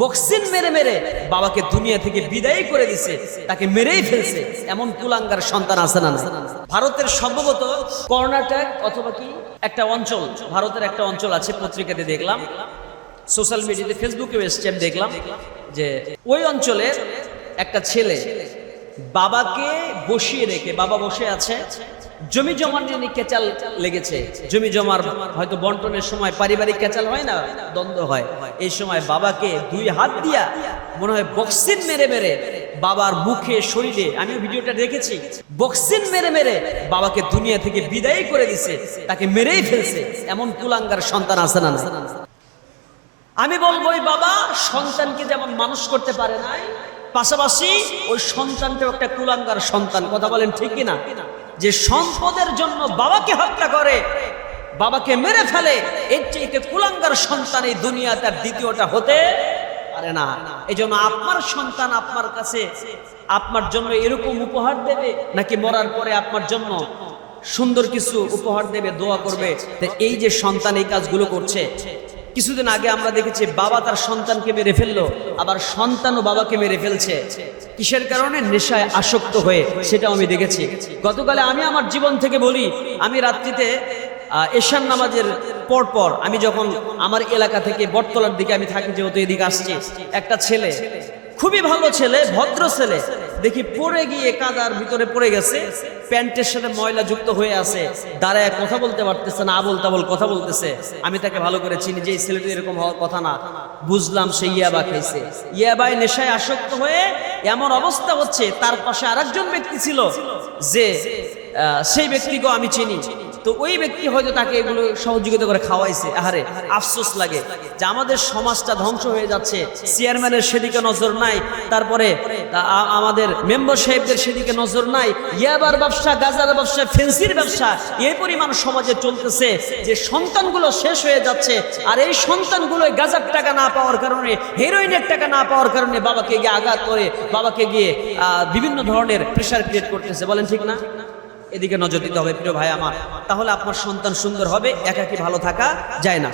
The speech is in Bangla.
বক্সিন মেরে মেরে বাবাকে দুনিয়া থেকে বিদায় করে দিছে, তাকে মেরেই ফেলছে, এমন কুলাঙ্গার সন্তান আছে না? ভারতের সম্ভবত কর্ণাটক অথবা কি একটা অঞ্চল, ভারতের একটা অঞ্চল আছে, পত্রিকাতে দেখলাম, সোশ্যাল মিডিয়াতে, ফেসবুকে এসছে, আমি দেখলাম যে ওই অঞ্চলের একটা ছেলে বাবাকে বসিয়ে রেখে, বাবা বসে আছে, জমি জমা নিয়ে কেচাল লেগেছে, জমি জমার হয়তো বন্টনের সময় পারিবারিক কেচাল হয় না, দ্বন্দ্ব হয়, এই সময় বাবাকে দুই হাত দিয়া মনে হয় বক্সিন মেরে মেরে বাবার মুখে, শরীরে, আমি ভিডিওটা দেখেছি, বক্সিন মেরে মেরে বাবাকে দুনিয়া থেকে বিদায় করে দিছে, তাকে মেরেই ফেলছে, এমন কুলাঙ্গার সন্তান আছে না? আমি বলবো ওই বাবা সন্তানকে যেমন মানুষ করতে পারে নাই, পাশাপাশি ওই সন্তানটাও একটা কুলাঙ্গার সন্তান। কথা বলেন ঠিক কিনা? যে সম্পদের জন্য বাবাকে হত্যা করে, বাবাকে মেরে ফেলে, এর চাইতে কুলাঙ্গার সন্তান এই দুনিয়াতে আর দ্বিতীয়টা হতে পারে না। এই জন্য আপনার সন্তান আপনার কাছে আপনার জন্য এরকম উপহার দেবে, নাকি মরার পরে আপনার জন্য সুন্দর কিছু উপহার দেবে, দোয়া করবে? এই যে সন্তান এই কাজগুলো করছে, কিছুদিন আগে আমরা দেখেছি বাবা তার সন্তানকে মেরে ফেললো, আবার সন্তানও বাবাকে মেরে ফেলছে। কিসের কারণে? নেশায় আসক্ত হয়ে, সেটাও আমি দেখেছি। গতকালে আমি আমার জীবন থেকে বলি, আমি রাত্রিতে এশার নামাজের পর আমি যখন আমার এলাকা থেকে বটতলার দিকে আমি থাকি, যেহেতু এদিকে আসছি, একটা ছেলে, খুবই ভালো ছেলে, ভদ্র ছেলে, দেখি পড়ে গিয়ে কাদার ভিতরে পড়ে গেছে, প্যান্টের সাথে ময়লা যুক্ত হয়ে আছে, দাঁড়ায় কথা বলতে পারতেছে না, আবল তাবল কথা বলতেছে। আমি তাকে ভালো করে চিনি যে এই ছেলেটি এরকম হওয়ার কথা না, বুঝলাম সে ইয়াবা খাইছে, ইয়াবায় নেশায় আসক্ত হয়ে এমন অবস্থা হচ্ছে। তার পাশে আরেকজন ব্যক্তি ছিল, যে সেই ব্যক্তিকেও আমি চিনি, তো ওই ব্যক্তি হয়তো তাকে এগুলো সহযোগিতা করে খাওয়াইছে। আহারে, আফসোস লাগে যে আমাদের সমাজটা ধ্বংস হয়ে যাচ্ছে, চেয়ারম্যানের সেদিকে নজর নাই, তারপরে আমাদের মেম্বার সাহেবদের সেদিকে নজর নাই, ইয়াবার ব্যবসা, গাজার ব্যবসা, ফেন্সির ব্যবসা এই পরিমাণ সমাজে চলতেছে যে সন্তানগুলো শেষ হয়ে যাচ্ছে। আর এই সন্তানগুলো গাজার টাকা না পাওয়ার কারণে, হেরোইনের টাকা না পাওয়ার কারণে বাবাকে গিয়ে আঘাত করে, বাবাকে গিয়ে বিভিন্ন ধরনের প্রেশার ক্রিয়েট করতেছে। বলেন ঠিক না? এদিকে নজর দিতে হবে প্রিয় ভাই আমার, তাহলে আপনার সন্তান সুন্দর হবে। একাকী ভালো থাকা যায় না।